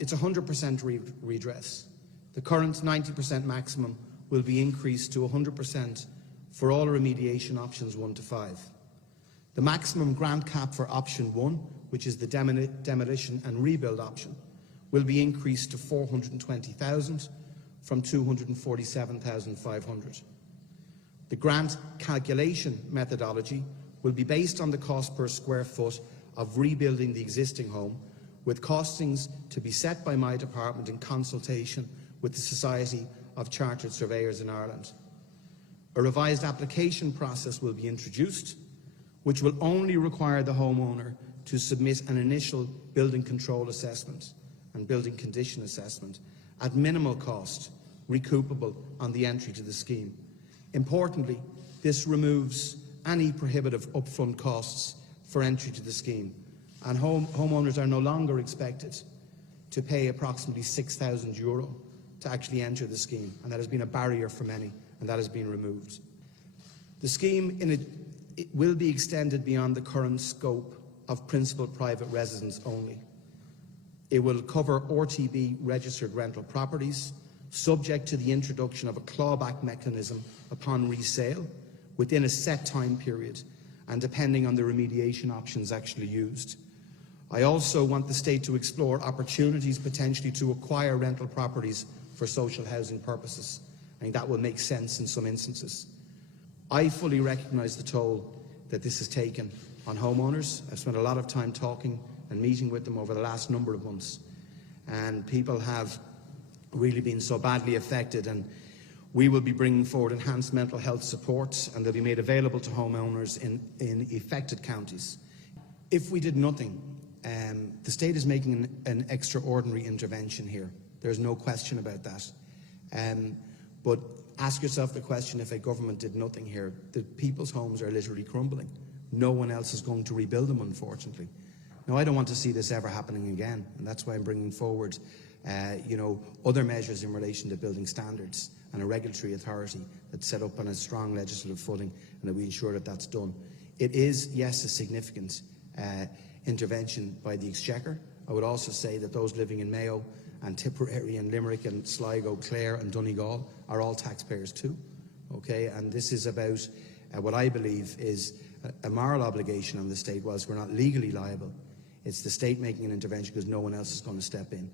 It's 100% redress. The current 90% maximum will be increased to 100% for all remediation options 1 to 5. The maximum grant cap for option 1, which is the demolition and rebuild option, will be increased to 420,000 from 247,500. The grant calculation methodology will be based on the cost per square foot of rebuilding the existing home, with costings to be set by my department in consultation with the Society of Chartered Surveyors in Ireland. A revised application process will be introduced, which will only require the homeowner to submit an initial building control assessment and building condition assessment at minimal cost, recoupable on the entry to the scheme. Importantly, this removes any prohibitive upfront costs for entry to the scheme, and homeowners are no longer expected to pay approximately €6,000 to actually enter the scheme, and that has been a barrier for many, and that has been removed. The scheme it will be extended beyond the current scope of principal private residence only. It will cover RTB registered rental properties, subject to the introduction of a clawback mechanism upon resale within a set time period and depending on the remediation options actually used. I also want the state to explore opportunities potentially to acquire rental properties for social housing purposes. I think that will make sense in some instances. I fully recognise the toll that this has taken on homeowners. I've spent a lot of time talking and meeting with them over the last number of months, and people have really been so badly affected, and we will be bringing forward enhanced mental health supports, and they'll be made available to homeowners in affected counties. If we did nothing, the state is making an extraordinary intervention here. There's no question about that. But ask yourself the question, if a government did nothing here, the people's homes are literally crumbling. No one else is going to rebuild them, unfortunately. Now, I don't want to see this ever happening again, and that's why I'm bringing forward other measures in relation to building standards and a regulatory authority that's set up on a strong legislative footing, and that we ensure that that's done. It is, yes, a significant intervention by the Exchequer. I would also say that those living in Mayo and Tipperary and Limerick and Sligo, Clare and Donegal are all taxpayers too. Okay, and this is about what I believe is a moral obligation on the state. Whilst we're not legally liable, it's the state making an intervention because no one else is going to step in.